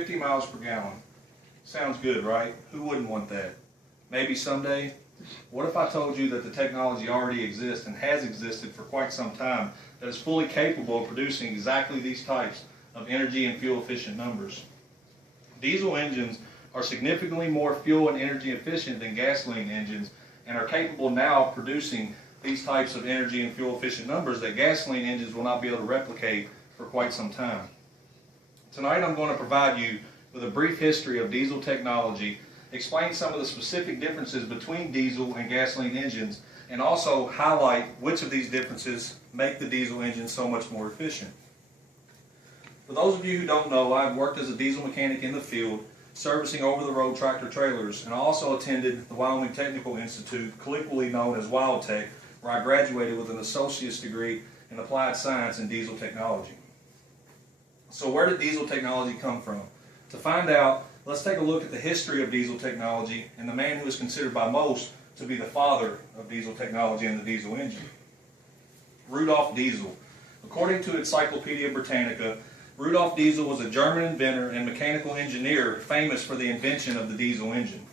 50 miles per gallon. Sounds good, right? Who wouldn't want that? Maybe someday. What if I told you that the technology already exists and has existed for quite some time that is fully capable of producing exactly these types of energy and fuel efficient numbers? Diesel engines are significantly more fuel and energy efficient than gasoline engines and are capable now of producing these types of energy and fuel efficient numbers that gasoline engines will not be able to replicate for quite some time. Tonight I'm going to provide you with a brief history of diesel technology, explain some of the specific differences between diesel and gasoline engines, and also highlight which of these differences make the diesel engine so much more efficient. For those of you who don't know, I've worked as a diesel mechanic in the field, servicing over-the-road tractor trailers, and I also attended the Wyoming Technical Institute, colloquially known as WyoTech, where I graduated with an associate's degree in applied science and diesel technology. So where did diesel technology come from? To find out, let's take a look at the history of diesel technology and the man who is considered by most to be the father of diesel technology and the diesel engine. Rudolf Diesel. According to Encyclopedia Britannica, Rudolf Diesel was a German inventor and mechanical engineer famous for the invention of the diesel engine.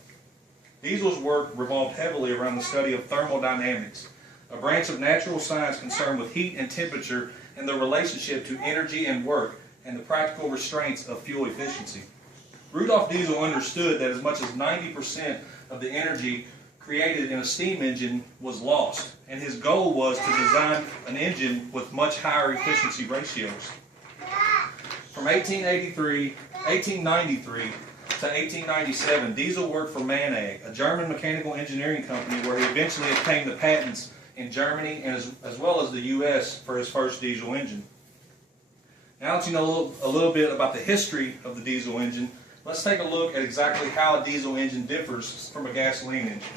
Diesel's work revolved heavily around the study of thermodynamics, a branch of natural science concerned with heat and temperature and their relationship to energy and work and the practical restraints of fuel efficiency. Rudolf Diesel understood that as much as 90% of the energy created in a steam engine was lost, and his goal was to design an engine with much higher efficiency ratios. From 1893 to 1897, Diesel worked for Manag, a German mechanical engineering company where he eventually obtained the patents in Germany and as well as the U.S. for his first diesel engine. Now that you know a little bit about the history of the diesel engine, let's take a look at exactly how a diesel engine differs from a gasoline engine.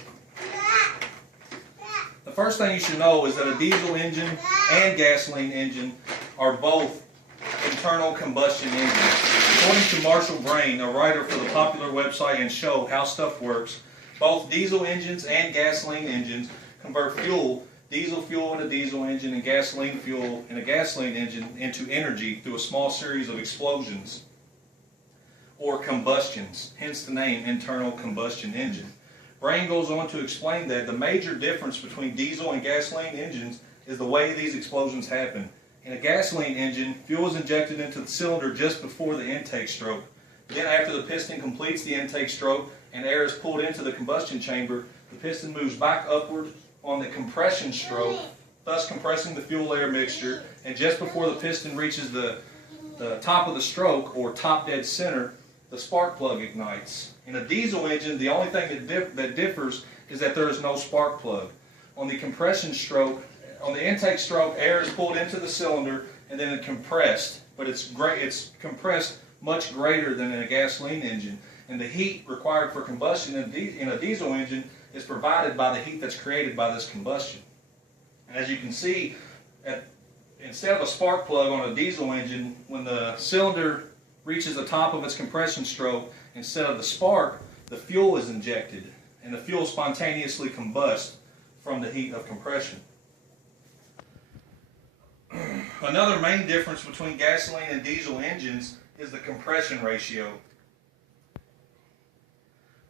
The first thing you should know is that a diesel engine and gasoline engine are both internal combustion engines. According to Marshall Brain, a writer for the popular website and show How Stuff Works, both diesel engines and gasoline engines convert fuel, diesel fuel in a diesel engine and gasoline fuel in a gasoline engine, into energy through a small series of explosions or combustions, hence the name internal combustion engine. Brain goes on to explain that the major difference between diesel and gasoline engines is the way these explosions happen. In a gasoline engine, fuel is injected into the cylinder just before the intake stroke. Then after the piston completes the intake stroke and air is pulled into the combustion chamber, the piston moves back upward on the compression stroke, thus compressing the fuel air mixture, and just before the piston reaches the top of the stroke, or top dead center, the spark plug ignites. In a diesel engine, the only thing that differs is that there is no spark plug. On the compression stroke, on the intake stroke, air is pulled into the cylinder and then it's compressed, but it's compressed much greater than in a gasoline engine. And the heat required for combustion in a diesel engine is provided by the heat that's created by this combustion. And as you can see, instead of a spark plug on a diesel engine, when the cylinder reaches the top of its compression stroke, instead of the spark, the fuel is injected, and the fuel spontaneously combusts from the heat of compression. Another main difference between gasoline and diesel engines is the compression ratio.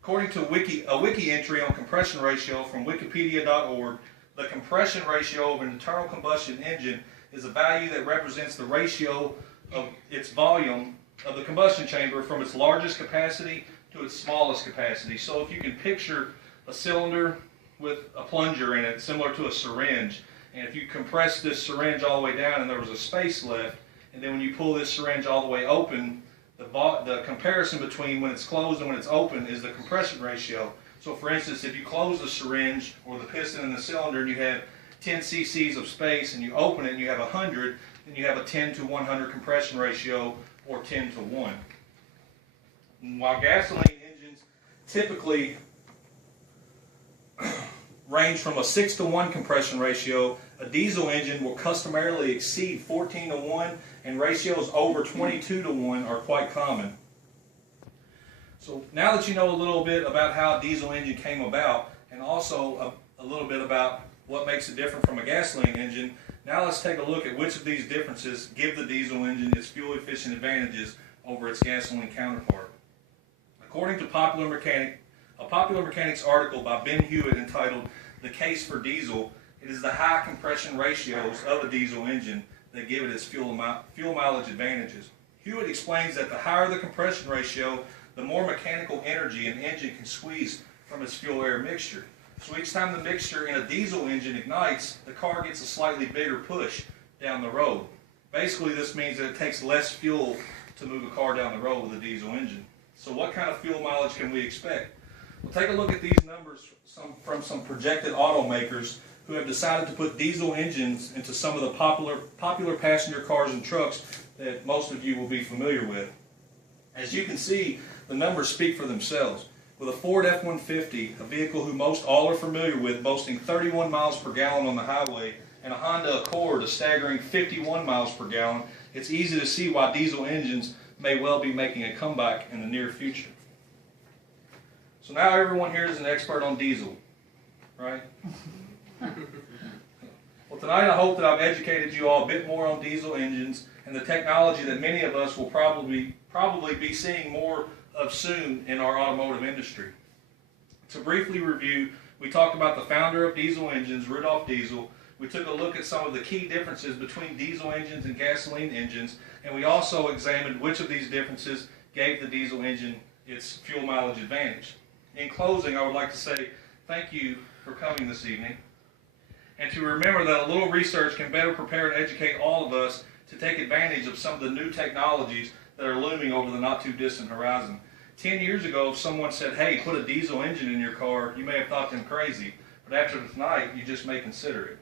According to a wiki entry on compression ratio from wikipedia.org, the compression ratio of an internal combustion engine is a value that represents the ratio of its volume of the combustion chamber from its largest capacity to its smallest capacity. So if you can picture a cylinder with a plunger in it, similar to a syringe, and if you compress this syringe all the way down and there was a space left, and then when you pull this syringe all the way open, the comparison between when it's closed and when it's open is the compression ratio. So for instance, if you close the syringe or the piston in the cylinder and you have 10 cc's of space and you open it and you have 100, then you have a 10 to 100 compression ratio, or 10 to 1. And while gasoline engines typically range from a 6 to 1 compression ratio, a diesel engine will customarily exceed 14 to 1, and ratios over 22 to 1 are quite common. So now that you know a little bit about how a diesel engine came about, and also a little bit about what makes it different from a gasoline engine, now let's take a look at which of these differences give the diesel engine its fuel efficient advantages over its gasoline counterpart. According to a Popular Mechanics article by Ben Hewitt entitled "The Case for Diesel," it is the high compression ratios of a diesel engine that give it its fuel mileage advantages. Hewitt explains that the higher the compression ratio, the more mechanical energy an engine can squeeze from its fuel-air mixture. So each time the mixture in a diesel engine ignites, the car gets a slightly bigger push down the road. Basically, this means that it takes less fuel to move a car down the road with a diesel engine. So what kind of fuel mileage can we expect? We'll take a look at these numbers from some projected automakers who have decided to put diesel engines into some of the popular passenger cars and trucks that most of you will be familiar with. As you can see, the numbers speak for themselves. With a Ford F-150, a vehicle who most all are familiar with, boasting 31 miles per gallon on the highway, and a Honda Accord, a staggering 51 miles per gallon, it's easy to see why diesel engines may well be making a comeback in the near future. So now everyone here is an expert on diesel, right? Well, tonight I hope that I've educated you all a bit more on diesel engines and the technology that many of us will probably be seeing more of soon in our automotive industry. To briefly review, we talked about the founder of diesel engines, Rudolf Diesel. We took a look at some of the key differences between diesel engines and gasoline engines, and we also examined which of these differences gave the diesel engine its fuel mileage advantage. In closing, I would like to say thank you for coming this evening, and to remember that a little research can better prepare and educate all of us to take advantage of some of the new technologies that are looming over the not too distant horizon. 10 years ago, if someone said, hey, put a diesel engine in your car, you may have thought them crazy, but after tonight, you just may consider it.